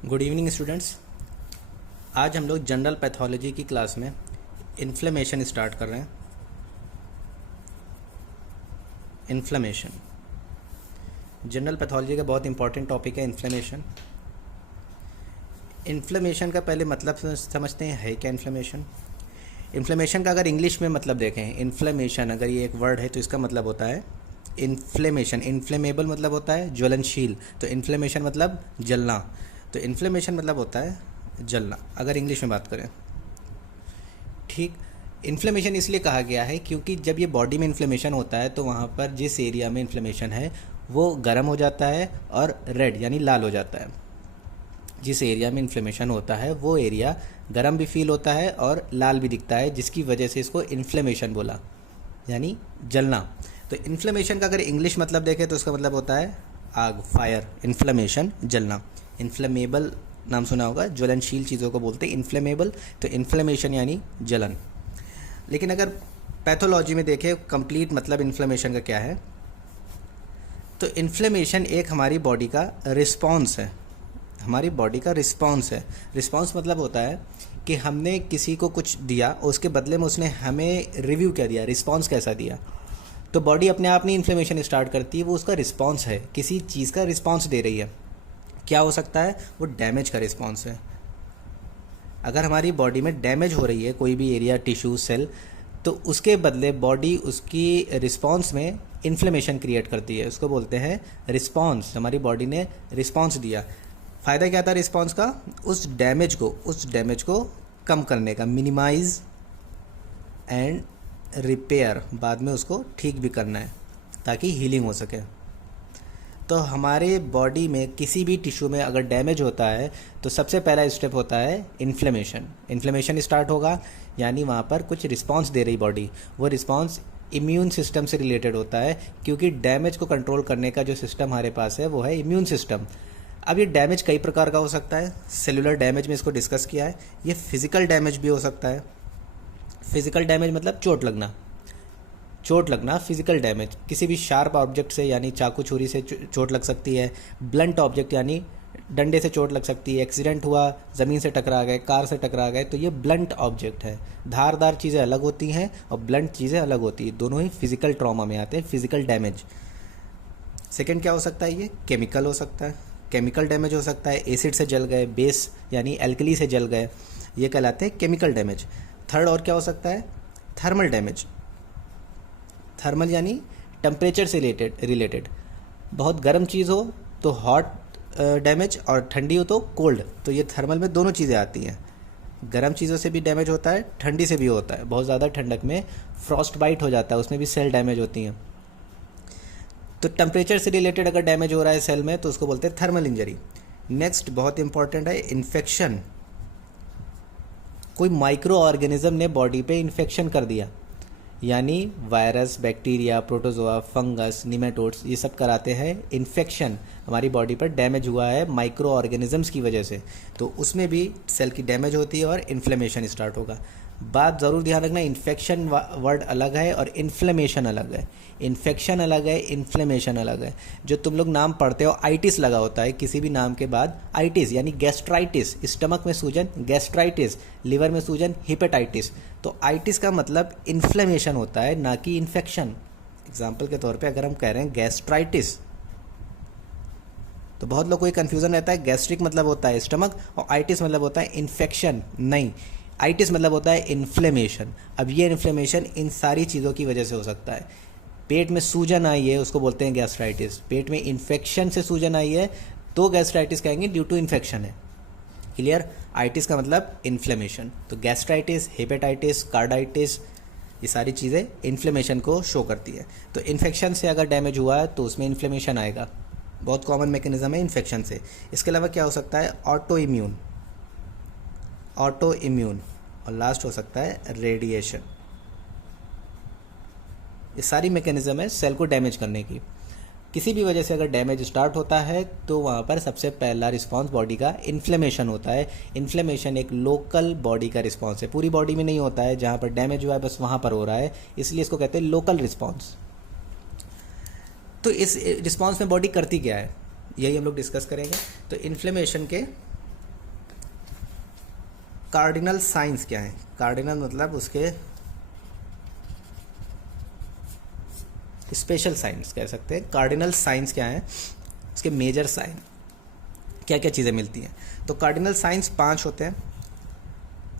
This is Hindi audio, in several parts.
Good evening students. आज हम लोग जनरल पैथोलॉजी की क्लास में इन्फ्लेमेशन स्टार्ट कर रहे हैं। इन्फ्लेमेशन जनरल पैथोलॉजी का बहुत इंपॉर्टेंट टॉपिक है। इन्फ्लेमेशन का पहले मतलब समझते हैं, है क्या इन्फ्लेमेशन। इन्फ्लेमेशन का अगर इंग्लिश में मतलब देखें, इन्फ्लेमेशन अगर ये एक वर्ड है तो इसका मतलब होता है इन्फ्लेमेशन। इन्फ्लेमेबल मतलब होता है ज्वलनशील, तो इन्फ्लेमेशन मतलब जलना। तो इन्फ्लेमेशन मतलब होता है जलना अगर इंग्लिश में बात करें। ठीक, इन्फ्लेमेशन इसलिए कहा गया है क्योंकि जब ये बॉडी में इन्फ्लेमेशन होता है तो वहाँ पर जिस एरिया में इन्फ्लेमेशन है वो गर्म हो जाता है और रेड यानी लाल हो जाता है। जिस एरिया में इन्फ्लेमेशन होता है वो एरिया गर्म भी फील होता है और लाल भी दिखता है, जिसकी वजह से इसको इन्फ्लेमेशन बोला, यानी जलना। तो इन्फ्लेमेशन का अगर इंग्लिश मतलब देखें तो उसका मतलब होता है आग, फायर। इन्फ्लेमेशन जलना। इन्फ्लेमेबल नाम सुना होगा, ज्वलनशील चीज़ों को बोलते हैं इन्फ्लेमेबल। तो इन्फ्लेमेशन यानी जलन। लेकिन अगर पैथोलॉजी में देखें कंप्लीट मतलब इन्फ्लेमेशन का क्या है, तो इन्फ्लेमेशन एक हमारी बॉडी का रिस्पॉन्स है। हमारी बॉडी का रिस्पॉन्स है। रिस्पॉन्स मतलब होता है कि हमने किसी को कुछ दिया, उसके बदले में उसने हमें रिव्यू क्या दिया, रिस्पॉन्स कैसा दिया। तो बॉडी अपने आप नहीं इन्फ्लेमेशन स्टार्ट करती है, वो उसका रिस्पॉन्स है, किसी चीज़ का रिस्पॉन्स दे रही है। क्या हो सकता है, वो डैमेज का रिस्पॉन्स है। अगर हमारी बॉडी में डैमेज हो रही है कोई भी एरिया, टिश्यू, सेल, तो उसके बदले बॉडी उसकी रिस्पॉन्स में इन्फ्लेमेशन क्रिएट करती है, उसको बोलते हैं रिस्पॉन्स। हमारी बॉडी ने रिस्पॉन्स दिया। फ़ायदा क्या था रिस्पॉन्स का, उस डैमेज को कम करने का, मिनिमाइज एंड रिपेयर, बाद में उसको ठीक भी करना है ताकि हीलिंग हो सके। तो हमारे बॉडी में किसी भी टिश्यू में अगर डैमेज होता है तो सबसे पहला स्टेप होता है इन्फ्लेमेशन। इन्फ्लेमेशन स्टार्ट होगा यानी वहाँ पर कुछ रिस्पांस दे रही बॉडी। वो रिस्पांस इम्यून सिस्टम से रिलेटेड होता है, क्योंकि डैमेज को कंट्रोल करने का जो सिस्टम हमारे पास है वो है इम्यून सिस्टम। अब ये डैमेज कई प्रकार का हो सकता है। सेलुलर डैमेज में इसको डिस्कस किया है। ये फिजिकल डैमेज भी हो सकता है। फिजिकल डैमेज मतलब चोट लगना फिजिकल डैमेज। किसी भी शार्प ऑब्जेक्ट से यानी चाकू छुरी से चोट लग सकती है। ब्लंट ऑब्जेक्ट यानी डंडे से चोट लग सकती है। एक्सीडेंट हुआ, ज़मीन से टकरा गए, कार से टकरा गए, तो ये ब्लंट ऑब्जेक्ट है। धारदार चीज़ें अलग होती हैं और ब्लंट चीज़ें अलग होती हैं। दोनों ही फिजिकल ट्रॉमा में आते हैं, फिजिकल डैमेज। सेकेंड क्या हो सकता है, ये केमिकल हो सकता है। केमिकल डैमेज हो सकता है, एसिड से जल गए, बेस यानी एल्कली से जल गए, ये कहलाते हैं केमिकल डैमेज। थर्ड और क्या हो सकता है, थर्मल डैमेज। थर्मल यानी टेम्परेचर से रिलेटेड। बहुत गर्म चीज़ हो तो हॉट डैमेज और ठंडी हो तो कोल्ड, तो ये थर्मल में दोनों चीज़ें आती हैं। गर्म चीज़ों से भी डैमेज होता है, ठंडी से भी होता है। बहुत ज़्यादा ठंडक में फ्रॉस्ट बाइट हो जाता है, उसमें भी सेल डैमेज होती हैं। तो टेम्परेचर से रिलेटेड अगर डैमेज हो रहा है सेल में तो उसको बोलते हैं थर्मल इंजरी। नेक्स्ट बहुत इंपॉर्टेंट है इन्फेक्शन। कोई माइक्रो ऑर्गेनिज्म ने बॉडी पे इन्फेक्शन कर दिया, यानी virus, bacteria, protozoa, fungus, nematodes, ये सब कराते हैं इन्फेक्शन। हमारी बॉडी पर डैमेज हुआ है माइक्रो ऑर्गेनिजम्स की वजह से, तो उसमें भी सेल की डैमेज होती है और इन्फ्लेमेशन स्टार्ट होगा। बात ज़रूर ध्यान रखना, इन्फेक्शन वर्ड अलग है और इन्फ्लेमेशन अलग है। इन्फेक्शन अलग है, इन्फ्लेमेशन अलग है। जो तुम लोग नाम पढ़ते हो, आइटिस लगा होता है किसी भी नाम के बाद, आइटिस यानी गैस्ट्राइटिस, स्टमक में सूजन गैस्ट्राइटिस, लिवर में सूजन हिपेटाइटिस। तो आइटिस का मतलब इन्फ्लेमेशन होता है, ना कि इन्फेक्शन। एग्जाम्पल के तौर पे अगर हम कह रहे हैं गैस्ट्राइटिस, तो बहुत लोग को कन्फ्यूज़न रहता है, गैस्ट्रिक मतलब होता है स्टमक और आइटिस मतलब होता है इन्फेक्शन। नहीं, आइटिस मतलब होता है इन्फ्लेमेशन। अब ये इन्फ्लेमेशन इन सारी चीज़ों की वजह से हो सकता है। पेट में सूजन आई है उसको बोलते हैं गैस्ट्राइटिस। पेट में इन्फेक्शन से सूजन आई है तो गैस्ट्राइटिस कहेंगे, ड्यू टू इन्फेक्शन है। क्लियर, आइटिस का मतलब इन्फ्लेमेशन। तो गैस्ट्राइटिस, हेपेटाइटिस, कार्डाइटिस, ये सारी चीज़ें इन्फ्लेमेशन को शो करती है। तो इन्फेक्शन से अगर डैमेज हुआ है तो उसमें इन्फ्लेमेशन आएगा। बहुत कॉमन मैकेनिज्म है इन्फेक्शन से। इसके अलावा क्या हो सकता है, ऑटो इम्यून, और लास्ट हो सकता है रेडिएशन। ये सारी मैकेनिज्म है सेल को डैमेज करने की। किसी भी वजह से अगर डैमेज स्टार्ट होता है तो वहाँ पर सबसे पहला रिस्पांस बॉडी का इन्फ्लेमेशन होता है। इन्फ्लेमेशन एक लोकल बॉडी का रिस्पांस है, पूरी बॉडी में नहीं होता है। जहाँ पर डैमेज हुआ है बस वहाँ पर हो रहा है, इसलिए इसको कहते हैं लोकल रिस्पांस। तो इस रिस्पांस में बॉडी करती क्या है, यही हम लोग डिस्कस करेंगे। तो इन्फ्लेमेशन के कार्डिनल साइंस क्या है? कार्डिनल मतलब उसके स्पेशल साइंस कह सकते हैं। कार्डिनल साइंस क्या है? उसके मेजर साइन क्या क्या चीज़ें मिलती हैं? तो कार्डिनल साइंस 5 होते हैं।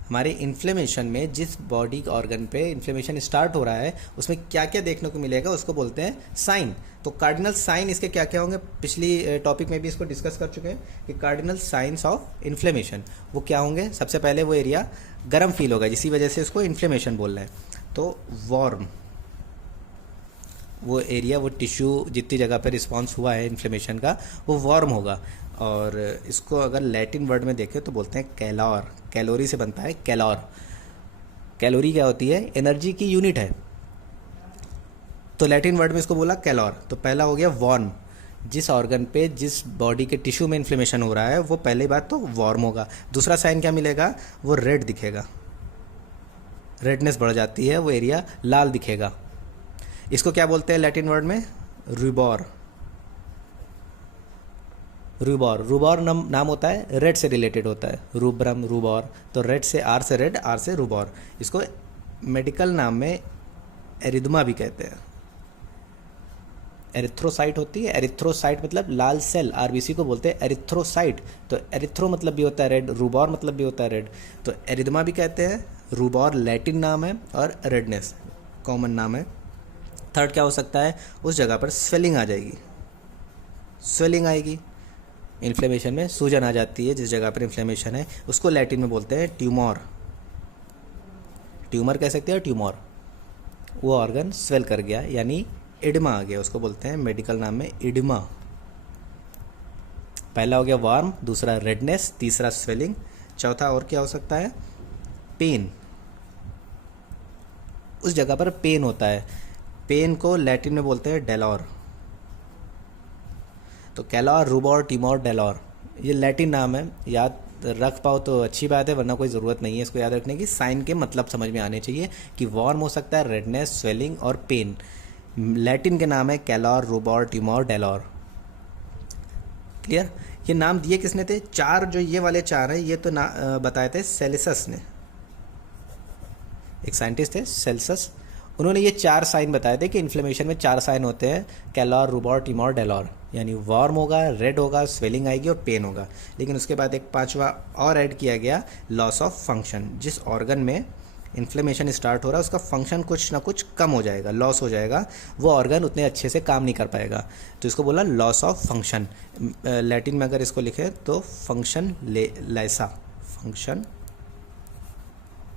हमारे इन्फ्लेमेशन में जिस बॉडी ऑर्गन पे इन्फ्लेमेशन स्टार्ट हो रहा है उसमें क्या क्या देखने को मिलेगा उसको बोलते हैं साइन। तो कार्डिनल साइन इसके क्या क्या होंगे? पिछली टॉपिक में भी इसको डिस्कस कर चुके हैं कि कार्डिनल साइंस ऑफ इन्फ्लेमेशन वो क्या होंगे। सबसे पहले वो एरिया गर्म फील होगा जिसी वजह से उसको इन्फ्लेमेशन बोल रहे हैं। तो वार्म, वो एरिया, वो टिश्यू जितनी जगह पर रिस्पॉन्स हुआ है इन्फ्लेमेशन का वो वार्म होगा। और इसको अगर लैटिन वर्ड में देखें तो बोलते हैं कैलोर। कैलोरी से बनता है कैलोर। कैलोरी क्या होती है? एनर्जी की यूनिट है। तो लैटिन वर्ड में इसको बोला कैलोर। तो पहला हो गया वार्म, जिस ऑर्गन पे जिस बॉडी के टिश्यू में इन्फ्लेमेशन हो रहा है वो पहली बात तो वार्म होगा। दूसरा साइन क्या मिलेगा? वो रेड दिखेगा, रेडनेस बढ़ जाती है, वो एरिया लाल दिखेगा। इसको क्या बोलते हैं लैटिन वर्ड में? रूबॉर। रूबॉर, रूबॉर नाम होता है, रेड से रिलेटेड होता है, रूब्रम, रूबॉर। तो रेड से, आर से रेड, आर से रूबॉर। इसको मेडिकल नाम में एरिथमा भी कहते हैं। एरिथ्रोसाइट होती है, एरिथ्रोसाइट मतलब लाल सेल, आरबीसी को बोलते हैं एरिथ्रोसाइट। तो एरिथ्रो मतलब भी होता है रेड, रूबॉर मतलब भी होता है रेड। तो एरिथमा भी कहते हैं। रूबॉर लैटिन नाम है और रेडनेस कॉमन नाम है। थर्ड क्या हो सकता है? उस जगह पर स्वेलिंग आ जाएगी, स्वेलिंग आएगी। इन्फ्लेमेशन में सूजन आ जाती है जिस जगह पर इन्फ्लेमेशन है, उसको लैटिन में बोलते हैं ट्यूमर। ट्यूमर कह सकते हैं, ट्यूमर। वो ऑर्गन स्वेल कर गया यानी इडिमा आ गया, उसको बोलते हैं मेडिकल नाम में इडिमा। पहला हो गया वार्म, दूसरा रेडनेस, तीसरा स्वेलिंग, चौथा और क्या हो सकता है? पेन। उस जगह पर पेन होता है, पेन को लैटिन में बोलते हैं डेलोर। तो कैलोर, रूबॉर, टिमोर, डेलोर ये लैटिन नाम है। याद रख पाओ तो अच्छी बात है, वरना कोई ज़रूरत नहीं है इसको याद रखने की। साइन के मतलब समझ में आने चाहिए कि वार्म हो सकता है, रेडनेस, स्वेलिंग और पेन। लैटिन के नाम है कैलोर, रूबॉर, टिमोर, डेलोर। क्लियर? ये नाम दिए किसने थे? चार, जो ये वाले चार हैं ये तो बताए थे सेल्सस ने, एक साइंटिस्ट थे सेल्सस। उन्होंने ये 4 साइन बताए थे कि इन्फ्लेमेशन में 4 साइन होते हैं, कैलोर, रूबॉर, टिमोर, डेलोर। यानी वार्म होगा, रेड होगा, स्वेलिंग आएगी और पेन होगा। लेकिन उसके बाद एक 5वां और ऐड किया गया, लॉस ऑफ फंक्शन। जिस ऑर्गन में इन्फ्लेमेशन स्टार्ट हो रहा है उसका फंक्शन कुछ ना कुछ कम हो जाएगा, लॉस हो जाएगा, वो ऑर्गन उतने अच्छे से काम नहीं कर पाएगा। तो इसको बोला लॉस ऑफ फंक्शन। लैटिन में अगर इसको लिखे तो फंक्शन लैसा, फंक्शन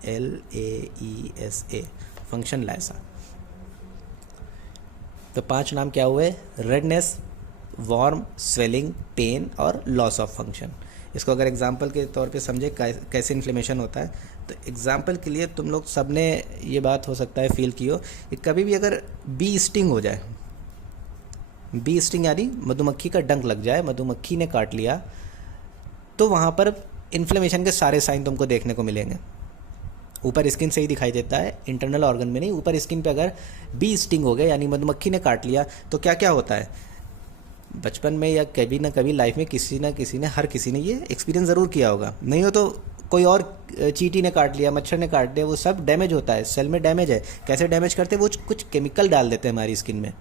LAESA, फंक्शन लैसा। तो 5 नाम क्या हुए? रेडनेस, वार्म, स्वेलिंग, पेन और लॉस ऑफ फंक्शन। इसको अगर एग्जांपल के तौर पे समझे कैसे इन्फ्लेमेशन होता है, तो एग्जांपल के लिए तुम लोग सब ने ये बात हो सकता है फील की हो कि कभी भी अगर बी स्टिंग हो जाए, बी स्टिंग यानी मधुमक्खी का डंक लग जाए, मधुमक्खी ने काट लिया, तो वहाँ पर इन्फ्लेमेशन के सारे साइन तुमको देखने को मिलेंगे। ऊपर स्किन से ही दिखाई देता है, इंटरनल ऑर्गन में नहीं। ऊपर स्किन पे अगर बी स्टिंग हो गया यानी मधुमक्खी ने काट लिया तो क्या क्या होता है? बचपन में या कभी ना कभी लाइफ में किसी ना किसी ने, हर किसी ने ये एक्सपीरियंस ज़रूर किया होगा। नहीं हो तो कोई और चींटी ने काट लिया, मच्छर ने काट लिया, वो सब डैमेज होता है, सेल में डैमेज है। कैसे डैमेज करते हैं? वो कुछ केमिकल डाल देते हैं हमारी स्किन में।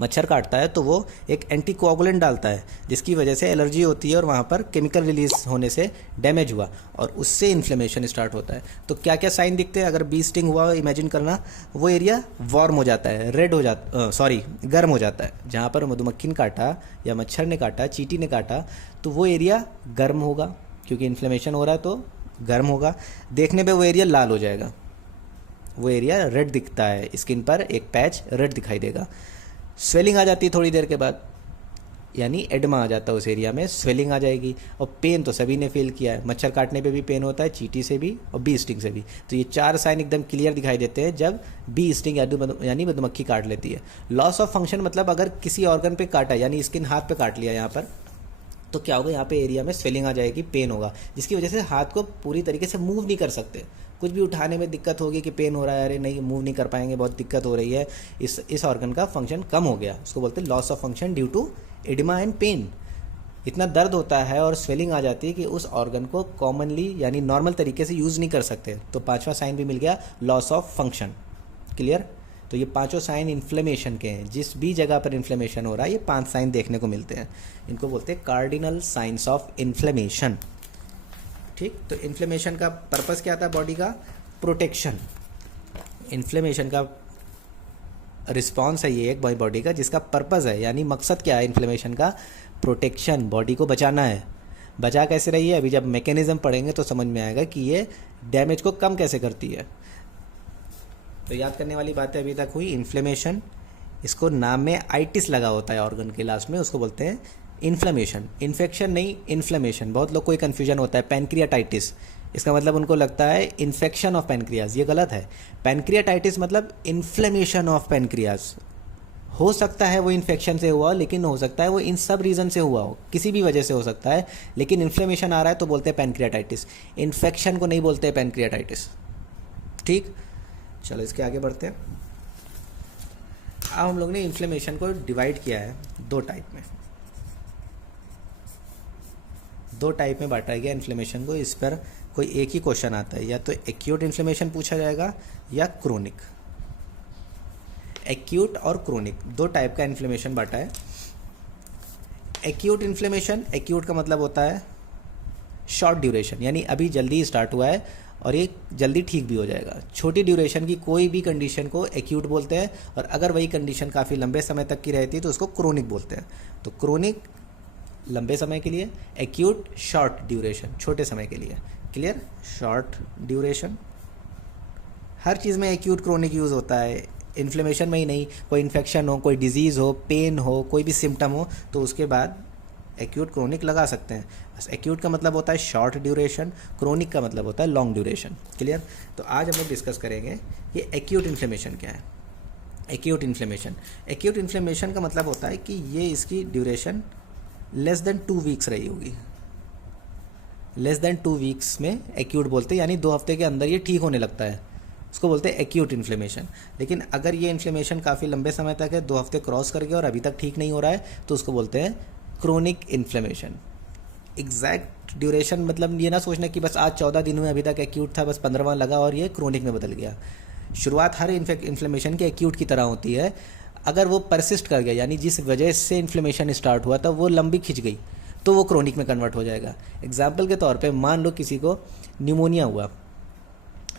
मच्छर काटता है तो वो एक एंटीकोआगुलेंट डालता है जिसकी वजह से एलर्जी होती है और वहाँ पर केमिकल रिलीज होने से डैमेज हुआ और उससे इन्फ्लेमेशन स्टार्ट होता है। तो क्या क्या साइन दिखते हैं? अगर बी स्टिंग हुआ, इमेजिन करना, वो एरिया वार्म हो जाता है, रेड हो जाता, गर्म हो जाता है। जहाँ पर मधुमक्खी ने काटा या मच्छर ने काटा, चींटी ने काटा, तो वो एरिया गर्म होगा क्योंकि इन्फ्लेमेशन हो रहा है तो गर्म होगा। देखने पे वो एरिया लाल हो जाएगा, वो एरिया रेड दिखता है, स्किन पर एक पैच रेड दिखाई देगा। स्वेलिंग आ जाती है थोड़ी देर के बाद, यानी एडमा आ जाता है उस एरिया में, स्वेलिंग आ जाएगी। और पेन तो सभी ने फील किया है, मच्छर काटने पे भी पेन होता है, चींटी से भी और बी स्टिंग से भी। तो ये 4 साइन एकदम क्लियर दिखाई देते हैं जब बी स्टिंग यानी मधुमक्खी काट लेती है। लॉस ऑफ फंक्शन मतलब अगर किसी ऑर्गन पे काटा, यानी स्किन हाथ पे काट लिया यहाँ पर, तो क्या होगा? यहाँ पे एरिया में स्वेलिंग आ जाएगी, पेन होगा, जिसकी वजह से हाथ को पूरी तरीके से मूव नहीं कर सकते। कुछ भी उठाने में दिक्कत होगी कि पेन हो रहा है, अरे नहीं मूव नहीं कर पाएंगे, बहुत दिक्कत हो रही है, इस ऑर्गन का फंक्शन कम हो गया, उसको बोलते हैं loss of function due to oedema and pain. इतना दर्द होता है और स्वेलिंग आ जाती है कि उस ऑर्गन को कॉमनली यानी नॉर्मल तरीके से यूज़ नहीं कर सकते। तो पांचवा साइन भी मिल गया, लॉस ऑफ फंक्शन। क्लियर। तो ये पांचों साइन इन्फ्लेमेशन के हैं, जिस भी जगह पर इन्फ्लेमेशन हो रहा है ये 5 साइन देखने को मिलते हैं। इनको बोलते हैं कार्डिनल साइंस ऑफ इन्फ्लेमेशन। ठीक। तो इन्फ्लेमेशन का पर्पस क्या था बॉडी का? प्रोटेक्शन। इन्फ्लेमेशन का रिस्पॉन्स है ये एक बॉडी का, जिसका पर्पस है यानी मकसद क्या है इन्फ्लेमेशन का? प्रोटेक्शन। बॉडी को बचाना है। बचा कैसे रही है? अभी जब मैकेनिज्म पढ़ेंगे तो समझ में आएगा कि ये डैमेज को कम कैसे करती है। तो याद करने वाली बातें अभी तक हुई। इन्फ्लेमेशन, इसको नाम में आइटिस लगा होता है ऑर्गन के लास्ट में, उसको बोलते हैं इन्फ्लेमेशन। इन्फेक्शन नहीं, इन्फ्लेमेशन। बहुत लोग को कन्फ्यूजन होता है, पैनक्रियाटाइटिस, इसका मतलब उनको लगता है इन्फेक्शन ऑफ पैनक्रियाज। ये गलत है। पैनक्रियाटाइटिस मतलब इन्फ्लेमेशन ऑफ पैनक्रियाज। हो सकता है वो इन्फेक्शन से हुआ हो, लेकिन हो सकता है वो इन सब रीज़न से हुआ हो, किसी भी वजह से हो सकता है, लेकिन इन्फ्लेमेशन आ रहा है तो बोलते हैं पैनक्रियाटाइटिस। इन्फेक्शन को नहीं बोलते पैनक्रियाटाइटिस। ठीक। चलो इसके आगे बढ़ते हैं। अब हम लोग ने इन्फ्लेमेशन को डिवाइड किया है 2 टाइप में। 2 टाइप में बांटा गया इन्फ्लेमेशन को। इस पर कोई एक ही क्वेश्चन आता है, या तो एक्यूट इन्फ्लेमेशन पूछा जाएगा या क्रोनिक। एक्यूट और क्रोनिक 2 टाइप का इन्फ्लेमेशन बांटा है। एक्यूट इन्फ्लेमेशन, एक्यूट का मतलब होता है शॉर्ट ड्यूरेशन, यानी अभी जल्दी स्टार्ट हुआ है और ये जल्दी ठीक भी हो जाएगा। छोटी ड्यूरेशन की कोई भी कंडीशन को एक्यूट बोलते हैं, और अगर वही कंडीशन काफ़ी लंबे समय तक की रहती है तो उसको क्रोनिक बोलते हैं। तो क्रोनिक लंबे समय के लिए, एक्यूट शॉर्ट ड्यूरेशन छोटे समय के लिए। क्लियर। शॉर्ट ड्यूरेशन, हर चीज़ में एक्यूट क्रोनिक यूज़ होता है, इन्फ्लेमेशन में ही नहीं। कोई इन्फेक्शन हो, कोई डिजीज़ हो, पेन हो, कोई भी सिम्टम हो, तो उसके बाद एक्यूट क्रोनिक लगा सकते हैं। बस एक्यूट का मतलब होता है शॉर्ट ड्यूरेशन, क्रोनिक का मतलब होता है लॉन्ग ड्यूरेशन। क्लियर। तो आज हम लोग डिस्कस करेंगे ये एक्यूट इन्फ्लेमेशन क्या है। एक्यूट इन्फ्लेमेशन, एक्यूट इन्फ्लेमेशन का मतलब होता है कि ये इसकी ड्यूरेशन लेस देन 2 वीक्स रही होगी। लेस देन 2 वीक्स में एक्यूट बोलते हैं, यानी 2 हफ्ते के अंदर ये ठीक होने लगता है, उसको बोलते हैं एक्यूट इन्फ्लेमेशन। लेकिन अगर ये इन्फ्लेमेशन काफ़ी लंबे समय तक है, 2 हफ्ते क्रॉस कर गया और अभी तक ठीक नहीं हो रहा है, तो उसको बोलते हैं क्रोनिक इन्फ्लेमेशन। एग्जैक्ट ड्यूरेशन मतलब ये ना सोचना कि बस आज 14 दिन हुए, अभी तक एक्यूट था, बस 15वां लगा और ये क्रोनिक में बदल गया। शुरुआत हर इन्फ्लेमेशन के एक्यूट की तरह होती है। अगर वो परसिस्ट कर गया, यानी जिस वजह से इन्फ्लेमेशन स्टार्ट हुआ था वो लंबी खिंच गई, तो वो क्रोनिक में कन्वर्ट हो जाएगा। एग्जाम्पल के तौर पे मान लो किसी को न्यूमोनिया हुआ,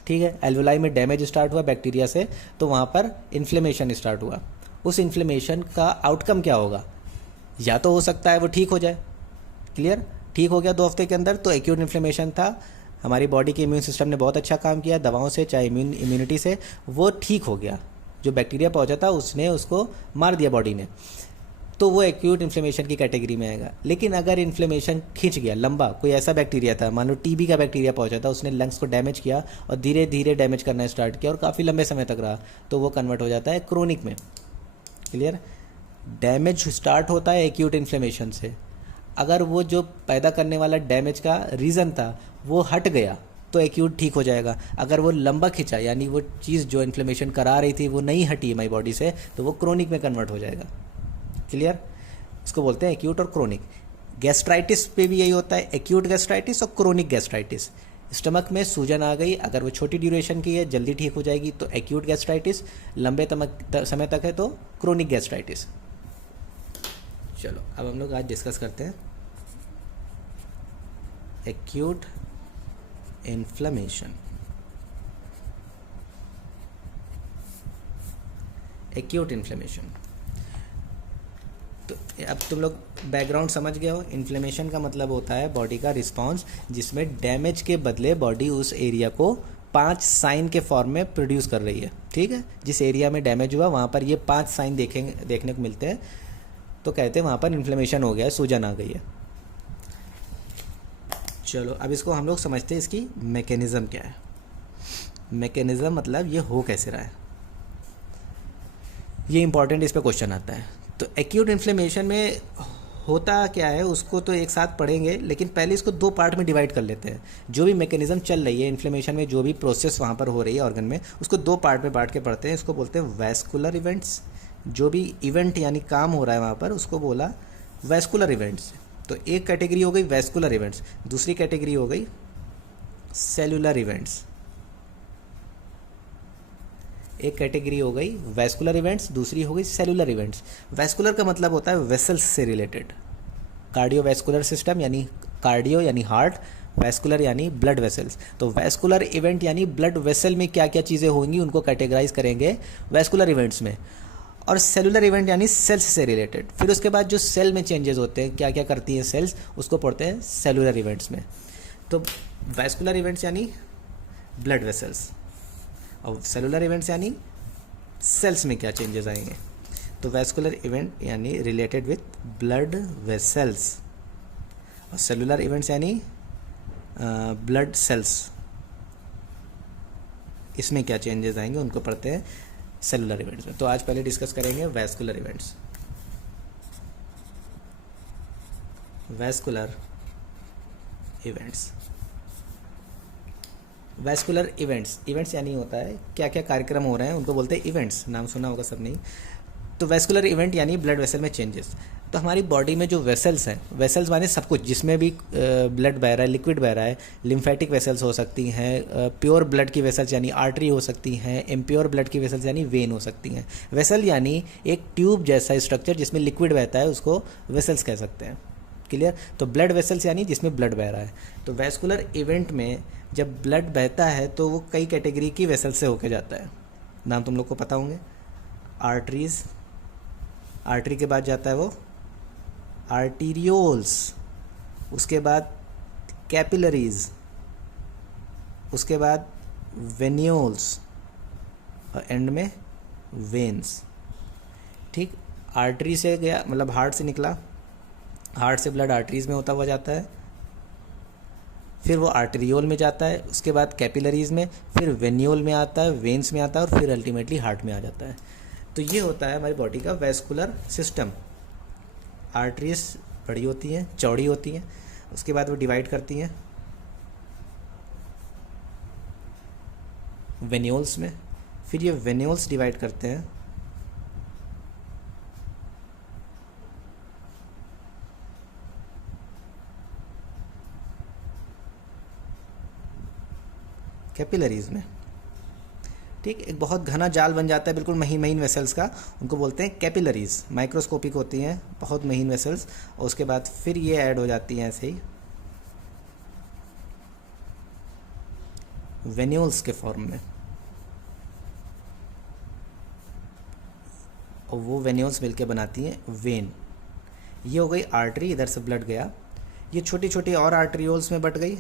ठीक है, एल्वुलाई में डैमेज स्टार्ट हुआ बैक्टीरिया से, तो वहाँ पर इन्फ्लेमेशन स्टार्ट हुआ। उस इन्फ्लेमेशन का आउटकम क्या होगा? या तो हो सकता है वो ठीक हो जाए। क्लियर। ठीक हो गया 2 हफ्ते के अंदर, तो एक्यूट इन्फ्लेमेशन था, हमारी बॉडी के इम्यून सिस्टम ने बहुत अच्छा काम किया, दवाओं से चाहे इम्यूनिटी से वो ठीक हो गया। जो बैक्टीरिया पहुंचा था उसने उसको मार दिया बॉडी ने, तो वो एक्यूट इन्फ्लेमेशन की कैटेगरी में आएगा। लेकिन अगर इन्फ्लेमेशन खिंच गया लंबा, कोई ऐसा बैक्टीरिया था, मान लो टीबी का बैक्टीरिया पहुंचा था, उसने लंग्स को डैमेज किया और धीरे धीरे डैमेज करना स्टार्ट किया और काफ़ी लंबे समय तक रहा, तो वो कन्वर्ट हो जाता है क्रोनिक में। क्लियर। डैमेज स्टार्ट होता है एक्यूट इन्फ्लेमेशन से। अगर वो जो पैदा करने वाला डैमेज का रीज़न था वो हट गया तो एक्यूट ठीक हो जाएगा। अगर वो लंबा खिंचा, यानी वो चीज़ जो इन्फ्लेमेशन करा रही थी वो नहीं हटी हमारी बॉडी से, तो वो क्रोनिक में कन्वर्ट हो जाएगा। क्लियर। इसको बोलते हैं एक्यूट और क्रोनिक। गैस्ट्राइटिस पे भी यही होता है, एक्यूट गैस्ट्राइटिस और क्रोनिक गैस्ट्राइटिस। स्टमक में सूजन आ गई, अगर वो छोटी ड्यूरेशन की है, जल्दी ठीक हो जाएगी, तो एक्यूट गैस्ट्राइटिस। लंबे समय तक है तो क्रोनिक गैस्ट्राइटिस। चलो अब हम लोग आज डिस्कस करते हैं एक्यूट इन्फ्लेमेशन। एक्यूट इन्फ्लेमेशन, तो अब तुम लोग बैकग्राउंड समझ गए हो। इन्फ्लेमेशन का मतलब होता है बॉडी का रिस्पांस जिसमें डैमेज के बदले बॉडी उस एरिया को 5 साइन के फॉर्म में प्रोड्यूस कर रही है। ठीक है, जिस एरिया में डैमेज हुआ वहाँ पर ये 5 साइन देखने को मिलते हैं, तो कहते हैं वहाँ पर इन्फ्लेमेशन हो गया है, सूजन आ गई है। चलो अब इसको हम लोग समझते हैं, इसकी मैकेनिज़्म क्या है। मैकेनिज़्म मतलब ये हो कैसे रहा है, ये इंपॉर्टेंट, इस पर क्वेश्चन आता है। तो एक्यूट इन्फ्लेमेशन में होता क्या है उसको तो एक साथ पढ़ेंगे, लेकिन पहले इसको 2 पार्ट में डिवाइड कर लेते हैं। जो भी मैकेनिज़्म चल रही है इन्फ्लेमेशन में, जो भी प्रोसेस वहाँ पर हो रही है ऑर्गन में, उसको 2 पार्ट में बांट के पढ़ते हैं। इसको बोलते हैं वैस्कुलर इवेंट्स। जो भी इवेंट यानी काम हो रहा है वहाँ पर, उसको बोला वैस्कुलर इवेंट्स। तो एक कैटेगरी हो गई वैस्कुलर इवेंट्स, दूसरी कैटेगरी हो गई सेलुलर इवेंट्स। एक कैटेगरी हो गई वैस्कुलर इवेंट्स, दूसरी हो गई सेलुलर इवेंट्स। वैस्कुलर का मतलब होता है वेसल्स से रिलेटेड, कार्डियोवैस्कुलर सिस्टम यानी कार्डियो यानी हार्ट, वैस्कुलर यानी ब्लड वेसल्स। तो वैस्कुलर इवेंट यानी ब्लड वेसल में क्या क्या चीज़ें होंगी उनको कैटेगराइज करेंगे वैस्कुलर इवेंट्स में। और सेलुलर इवेंट यानी सेल्स से रिलेटेड, फिर उसके बाद जो सेल में चेंजेस होते हैं, क्या क्या करती हैं सेल्स, उसको पढ़ते हैं सेलुलर इवेंट्स में। तो वैस्कुलर इवेंट्स यानी ब्लड वेसल्स और सेलुलर इवेंट्स यानी सेल्स में क्या चेंजेस आएंगे। तो वैस्कुलर इवेंट यानी रिलेटेड विथ ब्लड वेसल्स और सेलुलर इवेंट्स यानी ब्लड सेल्स, इसमें क्या चेंजेस आएंगे उनको पढ़ते हैं सेलुलर इवेंट्स में। तो आज पहले डिस्कस करेंगे vascular events. Vascular events, vascular events, events यानी होता है क्या क्या कार्यक्रम हो रहे हैं उनको बोलते हैं इवेंट्स, नाम सुना होगा सब नहीं। तो वैस्कुलर इवेंट यानी ब्लड वेसल में चेंजेस। तो हमारी बॉडी में जो वेसल्स हैं, वेसल्स माने सब कुछ जिसमें भी ब्लड बह रहा है, लिक्विड बह रहा है, लिम्फेटिक वेसल्स हो सकती हैं, प्योर ब्लड की वेसल्स यानी आर्टरी हो सकती हैं, इम्प्योर ब्लड की वेसल्स यानी वेन हो सकती हैं। वेसल यानी एक ट्यूब जैसा स्ट्रक्चर जिसमें लिक्विड बहता है, उसको वेसल्स कह सकते हैं। क्लियर। तो ब्लड वेसल्स यानी जिसमें ब्लड बह रहा है। तो वैस्कुलर इवेंट में जब ब्लड बहता है तो वो कई कैटेगरी की वेसल से होके जाता है, नाम तुम लोग को पता होंगे। आर्टरीज, आर्टरी के बाद जाता है वो आर्टीरियोल्स, उसके बाद कैपिलरीज, उसके बाद वेन्यूल्स और एंड में वेन्स। ठीक, आर्टरी से गया मतलब हार्ट से निकला, हार्ट से ब्लड आर्टरीज में होता हुआ जाता है, फिर वो आर्टेरियोल में जाता है, उसके बाद कैपिलरीज में, फिर वेन्यूल में आता है, वेन्स में आता है और फिर अल्टीमेटली हार्ट में आ जाता है। तो ये होता है हमारी बॉडी का वैस्कुलर सिस्टम। आर्टरीज बड़ी होती हैं, चौड़ी होती हैं, उसके बाद वो डिवाइड करती हैं वेन्यूल्स में, फिर ये वेन्यूल्स डिवाइड करते हैं कैपिलरीज में। ठीक, एक बहुत घना जाल बन जाता है बिल्कुल महीन महीन वेसल्स का, उनको बोलते हैं कैपिलरीज। माइक्रोस्कोपिक होती हैं, बहुत महीन वेसल्स, और उसके बाद फिर ये ऐड हो जाती हैं ऐसे ही वेन्यूल्स के फॉर्म में, और वो वेन्यूल्स मिलके बनाती हैं वेन। ये हो गई आर्टरी, इधर से ब्लड गया, ये छोटी छोटी और आर्टरियोल्स में बट गई,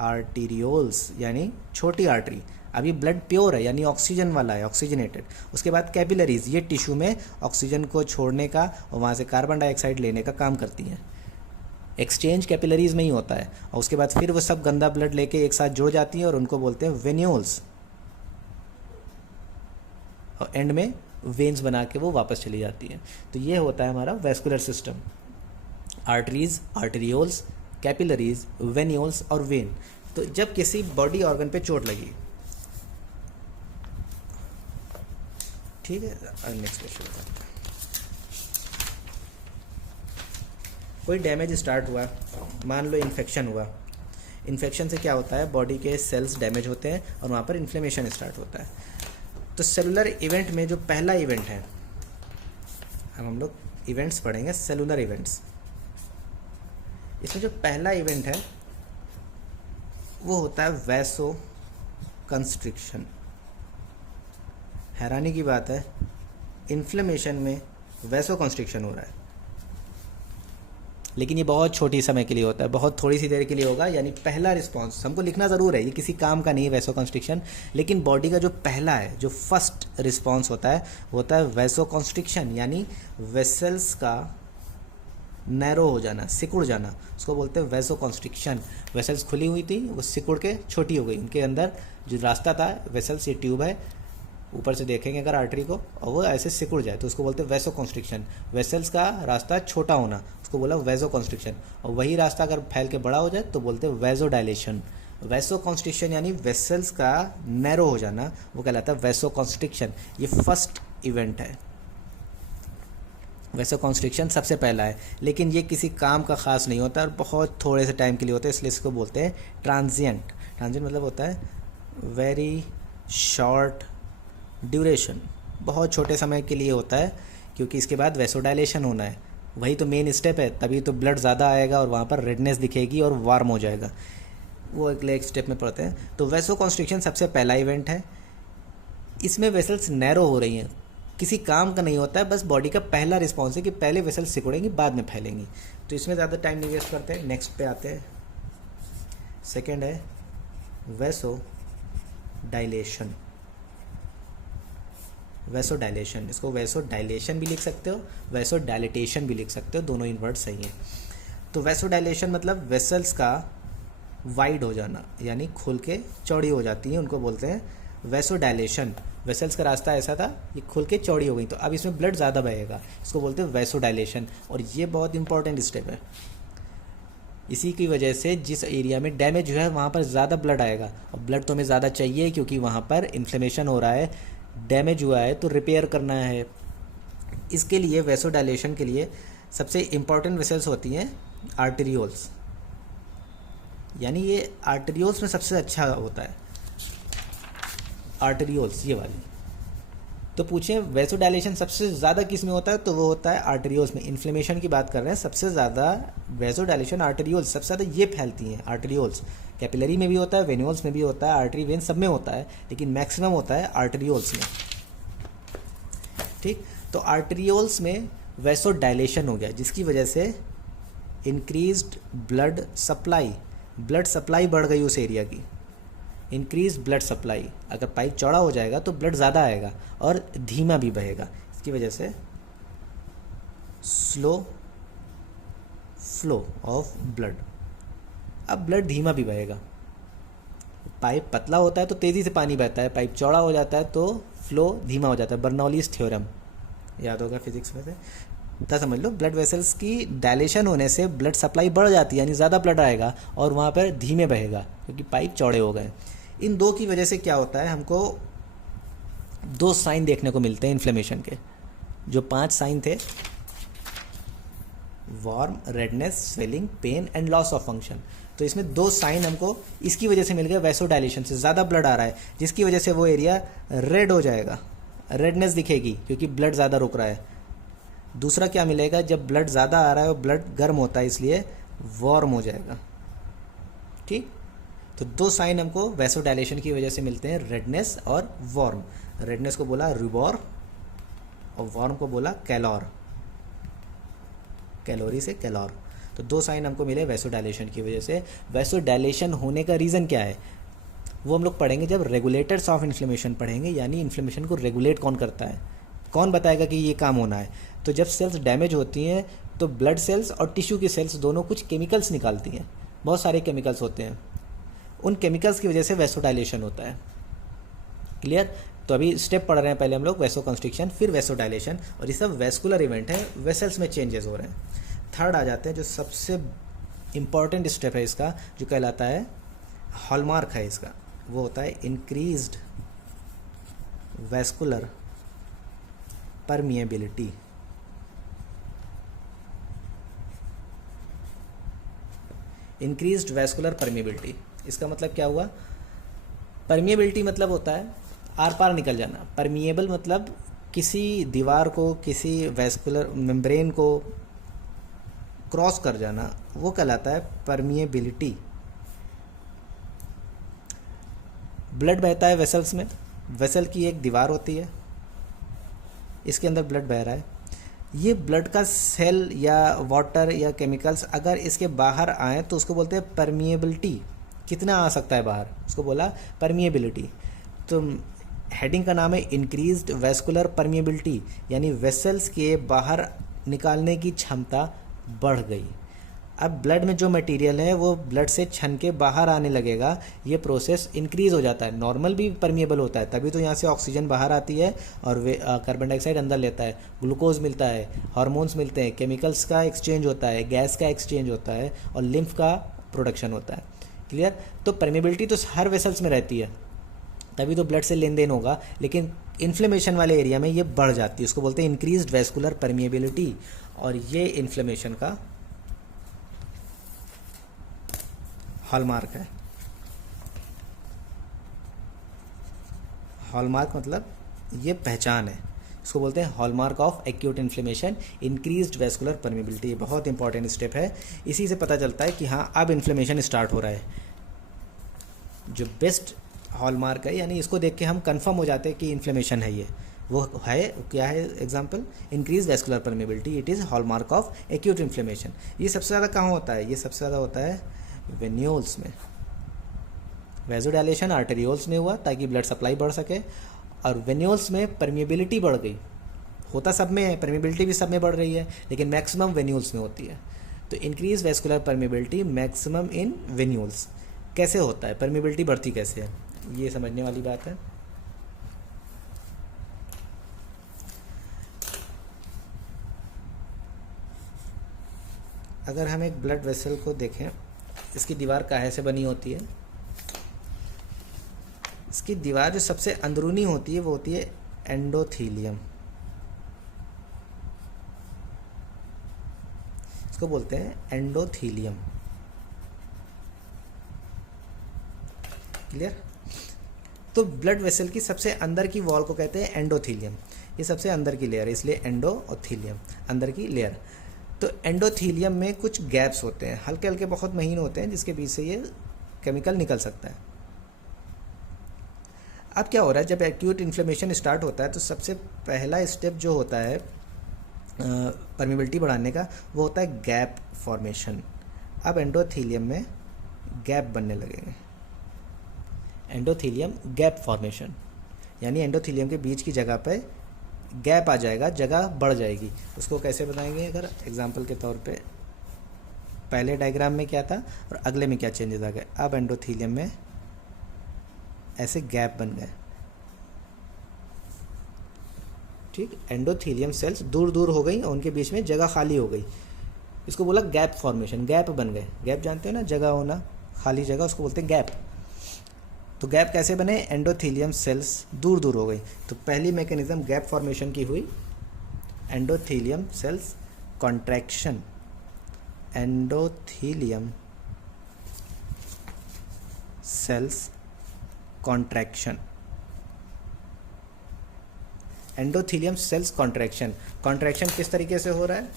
आर्टीरियोल्स यानी छोटी आर्टरी। अभी ब्लड प्योर है यानी ऑक्सीजन वाला है, ऑक्सीजनेटेड। उसके बाद कैपिलरीज, ये टिश्यू में ऑक्सीजन को छोड़ने का और वहाँ से कार्बन डाइऑक्साइड लेने का काम करती हैं। एक्सचेंज कैपिलरीज में ही होता है, और उसके बाद फिर वो सब गंदा ब्लड लेके एक साथ जुड़ जाती हैं और उनको बोलते हैं वेन्यूल्स, और एंड में वेन्स बना के वो वापस चली जाती हैं। तो ये होता है हमारा vascular system. Arteries, arterioles, capillaries, venules और वेन। तो जब किसी बॉडी ऑर्गन पे चोट लगी, ठीक है, नेक्स्ट क्वेश्चन करते हैं। कोई डैमेज स्टार्ट हुआ, मान लो इन्फेक्शन हुआ। इन्फेक्शन से क्या होता है, बॉडी के सेल्स डैमेज होते हैं और वहाँ पर इन्फ्लेमेशन स्टार्ट होता है। तो सेलुलर इवेंट में जो पहला इवेंट है, अब हम लोग इवेंट्स पढ़ेंगे सेलुलर इवेंट्स। इसमें जो पहला इवेंट है वो होता है वैसो कंस्ट्रिक्शन। हैरानी की बात है, इन्फ्लेमेशन में वैसो कंस्ट्रिक्शन हो रहा है, लेकिन ये बहुत छोटी समय के लिए होता है, बहुत थोड़ी सी देर के लिए होगा। यानी पहला रिस्पॉन्स हमको लिखना ज़रूर है, ये किसी काम का नहीं है वैसो कंस्ट्रिक्शन, लेकिन बॉडी का जो पहला है, जो फर्स्ट रिस्पॉन्स होता है वैसो कंस्ट्रिक्शन, यानी वेसल्स का नैरो हो जाना, सिकुड़ जाना, उसको बोलते हैं वैसो कंस्ट्रिक्शन। वेसल्स खुली हुई थी, वो सिकुड़ के छोटी हो गई, उनके अंदर जो रास्ता था, वेसल्स ये ट्यूब है, ऊपर से देखेंगे अगर आर्टरी को, और वो ऐसे सिकुड़ जाए तो उसको बोलते हैं वैसो कंस्ट्रिक्शन। वेसल्स का रास्ता छोटा होना, उसको बोला वैसो कंस्ट्रिक्शन, और वही रास्ता अगर फैल के बड़ा हो जाए तो बोलते हैं वैसो डायलेशन। वैसो कंस्ट्रिक्शन यानी वेसल्स का नैरो हो जाना, वो कहलाता है वैसो कंस्ट्रिक्शन। ये फर्स्ट इवेंट है। वैसे कॉन्स्ट्रिक्शन सबसे पहला है, लेकिन ये किसी काम का ख़ास नहीं होता और बहुत थोड़े से टाइम के लिए होता है, इसलिए इसको बोलते हैं ट्रांजिएंट। ट्रांजिएंट मतलब होता है वेरी शॉर्ट ड्यूरेशन, बहुत छोटे समय के लिए होता है, क्योंकि इसके बाद वैसोडाइलेशन होना है, वही तो मेन स्टेप है, तभी तो ब्लड ज़्यादा आएगा और वहाँ पर रेडनेस दिखेगी और वार्म हो जाएगा, वो अगले एक स्टेप में पढ़ते हैं। तो वैसो कॉन्स्ट्रिक्शन सबसे पहला इवेंट है, इसमें वेसल्स नैरो हो रही हैं, किसी काम का नहीं होता है, बस बॉडी का पहला रिस्पॉन्स है कि पहले वेसल्स सिकुड़ेंगी बाद में फैलेंगी। तो इसमें ज़्यादा टाइम नहीं वेस्ट करते हैं, नेक्स्ट पे आते हैं। सेकेंड है वैसो डायलेशन। वैसो डायलेशन, इसको वैसो डायलेशन भी लिख सकते हो, वैसो डायलिटेशन भी लिख सकते हो, दोनों इन वर्ड सही हैं। तो वैसो डायलेशन मतलब वेसल्स का वाइड हो जाना, यानी खुल के चौड़ी हो जाती हैं, उनको बोलते हैं वैसो डायलेशन। वेसल्स का रास्ता ऐसा था, ये खुल के चौड़ी हो गई, तो अब इसमें ब्लड ज़्यादा बहेगा, इसको बोलते हैं वैसो डायलेशन। और ये बहुत इंपॉर्टेंट स्टेप है, इसी की वजह से जिस एरिया में डैमेज हुआ है वहाँ पर ज़्यादा ब्लड आएगा, और ब्लड तो हमें ज़्यादा चाहिए क्योंकि वहाँ पर इन्फ्लेमेशन हो रहा है, डैमेज हुआ है तो रिपेयर करना है। इसके लिए वैसो डायलेशन के लिए सबसे इम्पॉर्टेंट वेसल्स होती हैं आर्टेरियोल्स, यानी ये आर्टेरियोल्स में सबसे अच्छा होता है, आर्टेरियोल्स ये वाली। तो पूछें वैसो डायलेशन सबसे ज़्यादा किस में होता है, तो वो होता है आर्टेरियोल्स में। इन्फ्लेमेशन की बात कर रहे हैं, सबसे ज़्यादा वैसो डायलेशन आर्टेरियोल्स, सबसे ज़्यादा ये फैलती हैं आर्टेरियोल्स। कैपिलरी में भी होता है, वेन्यूल्स में भी होता है, आर्टरी वेन सब में होता है, लेकिन मैक्सिमम होता है आर्टेरियोल्स में। ठीक, तो आर्टेरियोल्स में वैसो डायलेशन हो गया, जिसकी वजह से increased blood supply, blood supply बढ़ गई उस एरिया की, इंक्रीज ब्लड सप्लाई। अगर पाइप चौड़ा हो जाएगा तो ब्लड ज़्यादा आएगा और धीमा भी बहेगा, इसकी वजह से स्लो फ्लो ऑफ ब्लड। अब ब्लड धीमा भी बहेगा, पाइप पतला होता है तो तेज़ी से पानी बहता है, पाइप चौड़ा हो जाता है तो फ्लो धीमा हो जाता है, बर्नौलीज थ्योरम याद होगा फिजिक्स में से। तो समझ लो ब्लड वेसल्स की डायलेशन होने से ब्लड सप्लाई बढ़ जाती है, यानी ज़्यादा ब्लड आएगा और वहाँ पर धीमे बहेगा क्योंकि पाइप चौड़े हो गए। इन दो की वजह से क्या होता है, हमको दो साइन देखने को मिलते हैं इन्फ्लेमेशन के, जो 5 साइन थे, warm, redness, swelling, pain and loss of function. तो इसमें 2 साइन हमको इसकी वजह से मिल गए, वैसो डायलेशन से ज़्यादा ब्लड आ रहा है, जिसकी वजह से वो एरिया रेड हो जाएगा, रेडनेस दिखेगी क्योंकि ब्लड ज़्यादा रुक रहा है। दूसरा क्या मिलेगा, जब ब्लड ज़्यादा आ रहा है और ब्लड गर्म होता है इसलिए वार्म हो जाएगा। ठीक, तो 2 साइन हमको वैसो डायलेशन की वजह से मिलते हैं, रेडनेस और वार्म। रेडनेस को बोला रुबोर और वार्म को बोला कैलोर, कैलोरी से कैलोर। तो 2 साइन हमको मिले वैसो डायलेशन की वजह से। वैसो डायलेशन होने का रीज़न क्या है वो हम लोग पढ़ेंगे जब रेगुलेटर्स ऑफ इन्फ्लेमेशन पढ़ेंगे, यानी इन्फ्लेमेशन को रेगुलेट कौन करता है, कौन बताएगा कि ये काम होना है। तो जब सेल्स डैमेज होती हैं तो ब्लड सेल्स और टिश्यू की सेल्स दोनों कुछ केमिकल्स निकालती हैं, बहुत सारे केमिकल्स होते हैं, उन केमिकल्स की वजह से वैसोडाइलेशन होता है। क्लियर। तो अभी स्टेप पढ़ रहे हैं, पहले हम लोग वैसो कंस्ट्रिक्शन, फिर वैसोडाइलेशन, और ये सब वैस्कुलर इवेंट है, वेसल्स में चेंजेस हो रहे हैं। थर्ड आ जाते हैं जो सबसे इम्पॉर्टेंट स्टेप है इसका, जो कहलाता है हॉलमार्क है इसका, वो होता है increased vascular permeability. Increased vascular permeability, इसका मतलब क्या हुआ, परमिएबिलिटी मतलब होता है आर पार निकल जाना, परमिएबल मतलब किसी दीवार को, किसी वैस्कुलर मेम्ब्रेन को क्रॉस कर जाना, वो कहलाता है परमिएबिलिटी। ब्लड बहता है वेसल्स में, वेसल की एक दीवार होती है, इसके अंदर ब्लड बह रहा है, ये ब्लड का सेल या वाटर या केमिकल्स अगर इसके बाहर आए तो उसको बोलते हैं परमिएबिलिटी, कितना आ सकता है बाहर, उसको बोला परमिएबिलिटी। तो हेडिंग का नाम है इंक्रीज्ड वैस्कुलर परमिएबिलिटी, यानी वेसल्स के बाहर निकालने की क्षमता बढ़ गई। अब ब्लड में जो मटेरियल है वो ब्लड से छन के बाहर आने लगेगा, ये प्रोसेस इंक्रीज़ हो जाता है। नॉर्मल भी परमिएबल होता है, तभी तो यहाँ से ऑक्सीजन बाहर आती है और वे कार्बन डाइऑक्साइड अंदर लेता है, ग्लूकोज मिलता है, हार्मोन्स मिलते हैं, केमिकल्स का एक्सचेंज होता है, गैस का एक्सचेंज होता है और लिम्फ का प्रोडक्शन होता है। क्लियर। तो परमिएबिलिटी तो हर वेसल्स में रहती है, तभी तो ब्लड से लेन देन होगा, लेकिन इन्फ्लेमेशन वाले एरिया में ये बढ़ जाती है, उसको बोलते हैं इंक्रीज्ड वैस्कुलर परमिएबिलिटी। और ये इन्फ्लेमेशन का हॉलमार्क है। हॉलमार्क मतलब ये पहचान है, इसको बोलते हैं hallmark of acute inflammation, increased vascular permeability. ये बहुत इंपॉर्टेंट स्टेप है, इसी से पता चलता है कि हाँ अब इन्फ्लेमेशन स्टार्ट हो रहा है। जो बेस्ट हॉलमार्क है, यानी इसको देख के हम कंफर्म हो जाते हैं कि इन्फ्लेमेशन है, ये वो है क्या है? Example, increase vascular permeability, it is hallmark of acute inflammation. ये सबसे ज़्यादा कहाँ होता है? ये सबसे ज़्यादा होता है वेन्यूल्स में। वैसोडाइलेशन आर्टेरियोल्स में हुआ ताकि ब्लड सप्लाई बढ़ सके, और वेन्यूल्स में परमिएबिलिटी बढ़ गई। होता सब में है, परमिएबिलिटी भी सब में बढ़ रही है, लेकिन मैक्सिमम वेन्यूल्स में होती है। तो increase vascular permeability maximum in venules. कैसे होता है, परमिएबिलिटी बढ़ती कैसे है, ये समझने वाली बात है। अगर हम एक ब्लड वेसल को देखें, इसकी दीवार काहे से बनी होती है? इसकी दीवार जो सबसे अंदरूनी होती है वो होती है एंडोथीलियम, इसको बोलते हैं एंडोथीलियम। क्लियर? तो ब्लड वेसल की सबसे अंदर की वॉल को कहते हैं एंडोथीलियम। ये सबसे अंदर की लेयर है, इसलिए एंडो और थीलियम, अंदर की लेयर। तो एंडोथीलियम में कुछ गैप्स होते हैं, हल्के हल्के बहुत महीन होते हैं, जिसके बीच से ये केमिकल निकल सकता है। अब क्या हो रहा है, जब एक्यूट इन्फ्लेमेशन स्टार्ट होता है तो सबसे पहला स्टेप जो होता है परमिएबिलिटी बढ़ाने का, वो होता है गैप फॉर्मेशन। अब एंडोथीलियम में गैप बनने लगेंगे, एंडोथीलियम गैप फॉर्मेशन, यानी एंडोथीलियम के बीच की जगह पे गैप आ जाएगा, जगह बढ़ जाएगी। उसको कैसे बताएंगे? अगर एग्जांपल के तौर पे, पहले डायग्राम में क्या था और अगले में क्या चेंजेस आ गए। अब एंडोथीलियम में ऐसे गैप बन गए, ठीक। एंडोथीलियम सेल्स दूर दूर हो गई और उनके बीच में जगह खाली हो गई, इसको बोला गैप फॉर्मेशन। गैप बन गए, गैप जानते हो ना, जगह होना, खाली जगह, उसको बोलते हैं गैप। तो गैप कैसे बने? एंडोथीलियम सेल्स दूर दूर हो गई। तो पहली मैकेनिज्म गैप फॉर्मेशन की हुई, endothelium cells contraction. Endothelium cells contraction, endothelium cells contraction. Contraction किस तरीके से हो रहा है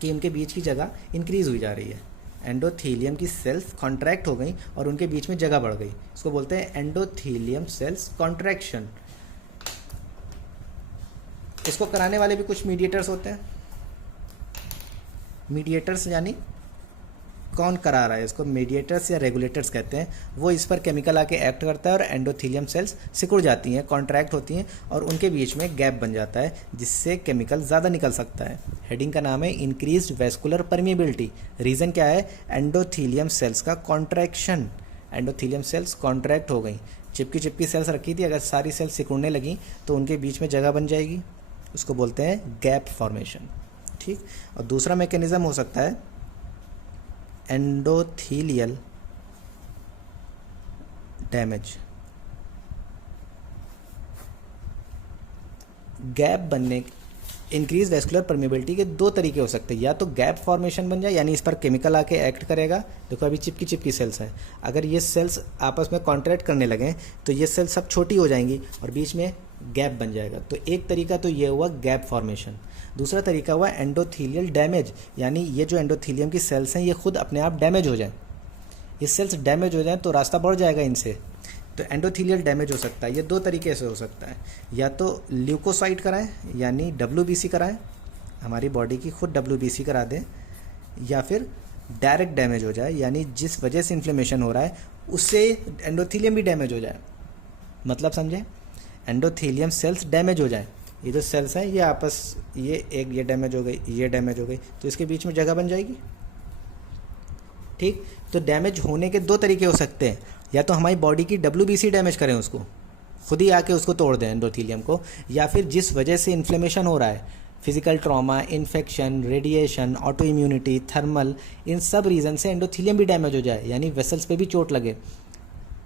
कि उनके बीच की जगह इंक्रीज हुई जा रही है। एंडोथीलियम की सेल्स कॉन्ट्रैक्ट हो गई और उनके बीच में जगह बढ़ गई, इसको बोलते हैं एंडोथीलियम सेल्स कॉन्ट्रैक्शन। इसको कराने वाले भी कुछ मीडिएटर्स होते हैं। मीडिएटर्स यानी कौन करा रहा है इसको? मीडिएटर्स या रेगुलेटर्स कहते हैं। वो इस पर केमिकल आके एक्ट करता है और एंडोथीलियम सेल्स सिकुड़ जाती हैं, कॉन्ट्रैक्ट होती हैं और उनके बीच में गैप बन जाता है, जिससे केमिकल ज़्यादा निकल सकता है। हेडिंग का नाम है इंक्रीज्ड वैस्कुलर परमिएबिलिटी। रीज़न क्या है? एंडोथीलियम सेल्स का कॉन्ट्रैक्शन। एंडोथीलियम सेल्स कॉन्ट्रैक्ट हो गई, चिपकी चिपकी सेल्स रखी थी, अगर सारी सेल्स सिकुड़ने लगी तो उनके बीच में जगह बन जाएगी, उसको बोलते हैं गैप फॉर्मेशन, ठीक। और दूसरा मैकेनिज्म हो सकता है एंडोथीलियल डैमेज। गैप बनने, इंक्रीज वैस्कुलर परमिएबिलिटी के दो तरीके हो सकते हैं। या तो गैप फॉर्मेशन बन जाए, यानी इस पर केमिकल आके एक्ट करेगा। देखो अभी चिपकी चिपकी सेल्स है, अगर ये सेल्स आपस में कॉन्ट्रैक्ट करने लगें तो ये सेल्स सब छोटी हो जाएंगी और बीच में गैप बन जाएगा। तो एक तरीका तो ये हुआ गैप फॉर्मेशन। दूसरा तरीका हुआ एंडोथीलियल डैमेज, यानी ये जो एंडोथीलियम की सेल्स हैं ये खुद अपने आप डैमेज हो जाएं। ये सेल्स डैमेज हो जाएं तो रास्ता बढ़ जाएगा इनसे, तो एंडोथीलियल डैमेज हो सकता है। ये दो तरीके से हो सकता है, या तो ल्यूकोसाइट कराएं यानी WBC कराएं, हमारी बॉडी की खुद WBC करा दें, या फिर डायरेक्ट डैमेज हो जाए, यानी जिस वजह से इन्फ्लेमेशन हो रहा है उससे एंडोथीलियम भी डैमेज हो जाए। मतलब समझे? एंडोथीलियम सेल्स डैमेज हो जाए, ये जो सेल्स हैं ये आपस, ये डैमेज हो गई, ये डैमेज हो गई, तो इसके बीच में जगह बन जाएगी, ठीक। तो डैमेज होने के दो तरीके हो सकते हैं, या तो हमारी बॉडी की WBC डैमेज करें उसको, खुद ही आके उसको तोड़ दें एंडोथीलियम को, या फिर जिस वजह से इन्फ्लेमेशन हो रहा है, physical trauma, infection, radiation, autoimmunity, thermal, इन सब रीज़न से एंडोथीलियम भी डैमेज हो जाए, यानी वेसल्स पे भी चोट लगे,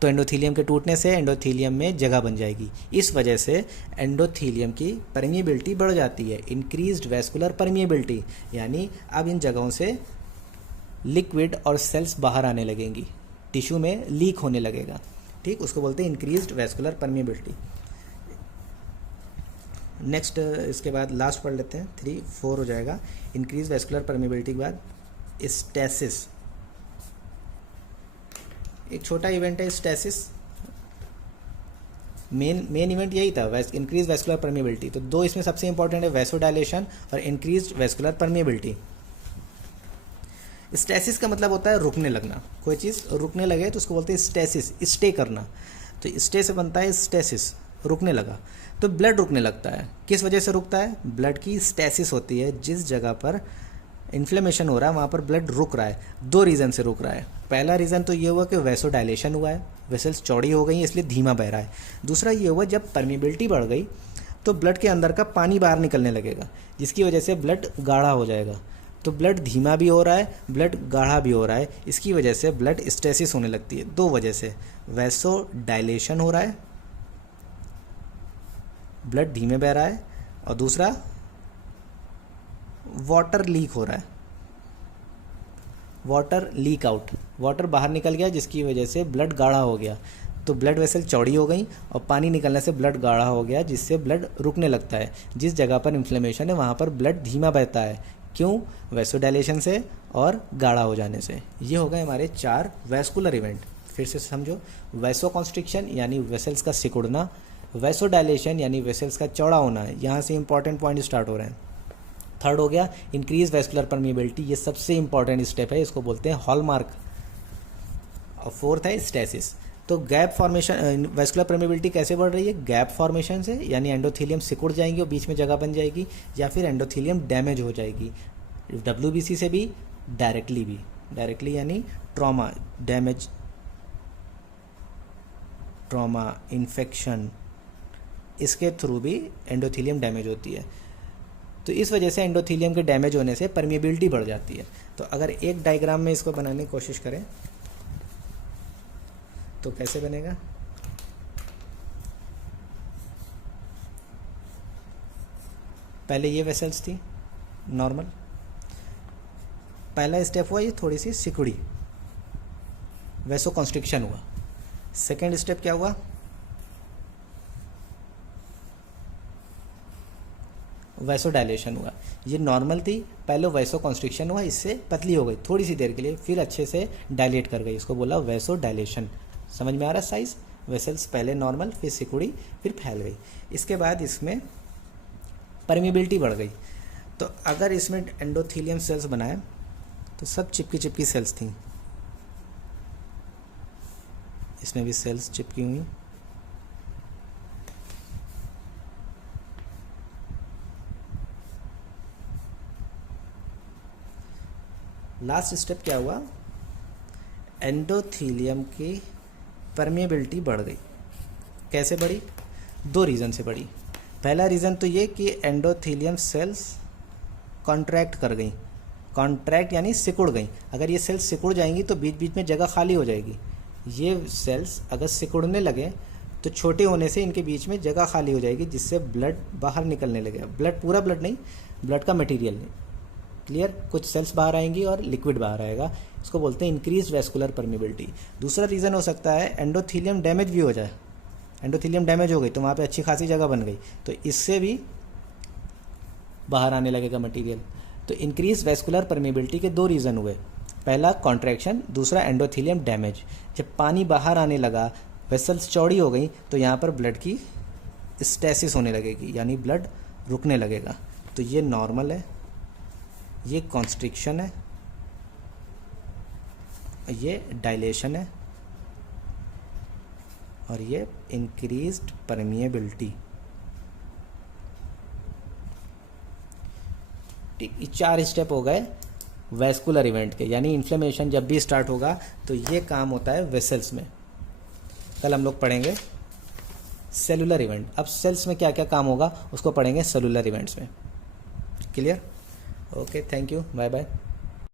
तो एंडोथीलियम के टूटने से एंडोथीलियम में जगह बन जाएगी। इस वजह से एंडोथीलियम की परमिएबिलिटी बढ़ जाती है, इंक्रीज्ड वैस्कुलर परमिएबिलिटी, यानी अब इन जगहों से लिक्विड और सेल्स बाहर आने लगेंगी, टिश्यू में लीक होने लगेगा। ठीक, उसको बोलते हैं इंक्रीज्ड वैस्कुलर परमिएबिलिटी। नेक्स्ट इसके बाद लास्ट पढ़ लेते हैं, 3 4 हो जाएगा। इंक्रीज वैस्कुलर परमिएबिलिटी के बाद स्टेसिस, एक छोटा इवेंट है स्टेसिस। मेन इवेंट यही था, इंक्रीज वैस्कुलर परमिएबिलिटी। तो 2 इसमें सबसे इंपॉर्टेंट है, वैसोडाइलेशन और इंक्रीज वैस्कुलर परमिएबिलिटी। स्टेसिस का मतलब होता है रुकने लगना, कोई चीज़ रुकने लगे तो उसको बोलते हैं स्टेसिस, स्टे करना। तो स्टे से बनता है स्टेसिस, रुकने लगा। तो ब्लड रुकने लगता है, किस वजह से रुकता है? ब्लड की स्टेसिस होती है, जिस जगह पर इन्फ्लेमेशन हो रहा है वहाँ पर ब्लड रुक रहा है। 2 रीज़न से रुक रहा है। पहला रीज़न तो ये हुआ कि वैसोडाइलेशन हुआ है, वेसल्स चौड़ी हो गई इसलिए धीमा बह रहा है। दूसरा ये हुआ जब परमिएबिलिटी बढ़ गई तो ब्लड के अंदर का पानी बाहर निकलने लगेगा, जिसकी वजह से ब्लड गाढ़ा हो जाएगा। तो ब्लड धीमा भी हो रहा है, ब्लड गाढ़ा भी हो रहा है, इसकी वजह से ब्लड स्टेसिस होने लगती है। 2 वजह से, वैसोडाइलेशन हो रहा है, ब्लड धीमे बह रहा है, और दूसरा वाटर लीक हो रहा है, वाटर लीक आउट, वाटर बाहर निकल गया जिसकी वजह से ब्लड गाढ़ा हो गया। तो ब्लड वेसल चौड़ी हो गई और पानी निकलने से ब्लड गाढ़ा हो गया, जिससे ब्लड रुकने लगता है। जिस जगह पर इन्फ्लेमेशन है वहाँ पर ब्लड धीमा बहता है। क्यों? वैसोडाइलेशन से और गाढ़ा हो जाने से। ये हो गए हमारे 4 वैस्कुलर इवेंट। फिर से समझो, वैसोकॉन्स्ट्रिक्शन यानी वेसल्स का सिकुड़ना, वैसोडाइलेशन यानी वेसल्स का चौड़ा होना है। यहाँ से इंपॉर्टेंट पॉइंट स्टार्ट हो रहे हैं। थर्ड हो गया इंक्रीज वैस्कुलर परमिएबिलिटी, ये सबसे इंपॉर्टेंट स्टेप है, इसको बोलते हैं हॉलमार्क। और 4th है स्टेसिस। तो गैप फॉर्मेशन, वैस्कुलर परमिएबिलिटी कैसे बढ़ रही है? गैप फॉर्मेशन से, यानी एंडोथीलियम सिकुड़ जाएंगे और बीच में जगह बन जाएगी, या फिर एंडोथीलियम डैमेज हो जाएगी। WBC से भी, डायरेक्टली यानी ट्रॉमा, डैमेज, ट्रॉमा, इन्फेक्शन, इसके थ्रू भी एंडोथीलियम डैमेज होती है। तो इस वजह से एंडोथीलियम के डैमेज होने से परमिएबिलिटी बढ़ जाती है। तो अगर एक डायग्राम में इसको बनाने की कोशिश करें तो कैसे बनेगा? पहले ये वेसल्स थी नॉर्मल, पहला स्टेप हुआ ये थोड़ी सी सिकुड़ी, वैसोकॉन्स्ट्रिक्शन हुआ। सेकेंड स्टेप क्या हुआ? वैसोडाइलेशन हुआ। ये नॉर्मल थी, पहले वैसोकॉन्स्ट्रिक्शन हुआ, इससे पतली हो गई थोड़ी सी देर के लिए, फिर अच्छे से डायलेट कर गई, इसको बोला वैसोडाइलेशन। समझ में आ रहा साइज? वेसल्स पहले नॉर्मल, फिर सिकुड़ी, फिर फैल गई। इसके बाद इसमें परमिएबिलिटी बढ़ गई। तो अगर इसमें एंडोथीलियम सेल्स बनाए तो सब चिपकी चिपकी सेल्स थी, इसमें भी सेल्स चिपकी हुई। लास्ट स्टेप क्या हुआ? एंडोथीलियम की परमिएबिलिटी बढ़ गई। कैसे बढ़ी? 2 रीज़न से बढ़ी। पहला रीज़न तो ये कि एंडोथीलियम सेल्स कॉन्ट्रैक्ट कर गई, कॉन्ट्रैक्ट यानी सिकुड़ गई। अगर ये सेल्स सिकुड़ जाएंगी तो बीच बीच में जगह खाली हो जाएगी। ये सेल्स अगर सिकुड़ने लगे तो छोटे होने से इनके बीच में जगह खाली हो जाएगी, जिससे ब्लड बाहर निकलने लगेगा। ब्लड, पूरा ब्लड नहीं, ब्लड का मटेरियल, क्लियर, कुछ सेल्स बाहर आएंगी और लिक्विड बाहर आएगा। इसको बोलते हैं इंक्रीज वैस्कुलर परमिएबिलिटी। दूसरा रीज़न हो सकता है एंडोथीलियम डैमेज भी हो जाए। एंडोथीलियम डैमेज हो गई तो वहाँ पे अच्छी खासी जगह बन गई, तो इससे भी बाहर आने लगेगा मटेरियल। तो इंक्रीज वैस्कुलर परमिएबिलिटी के 2 रीज़न हुए, पहला कॉन्ट्रैक्शन, दूसरा एंडोथीलियम डैमेज। जब पानी बाहर आने लगा, वेसल्स चौड़ी हो गई, तो यहाँ पर ब्लड की स्टेसिस होने लगेगी, यानी ब्लड रुकने लगेगा। तो ये नॉर्मल है, ये कॉन्स्ट्रिक्शन है, ये डायलेशन है, और ये इंक्रीज्ड परमिएबिलिटी। ठीक, ये 4 स्टेप हो गए वैस्कुलर इवेंट के, यानी इन्फ्लेमेशन जब भी स्टार्ट होगा तो ये काम होता है वेसल्स में। कल हम लोग पढ़ेंगे सेलुलर इवेंट। अब सेल्स में क्या क्या काम होगा उसको पढ़ेंगे सेलुलर इवेंट्स में। Clear? Okay, thank you, bye bye.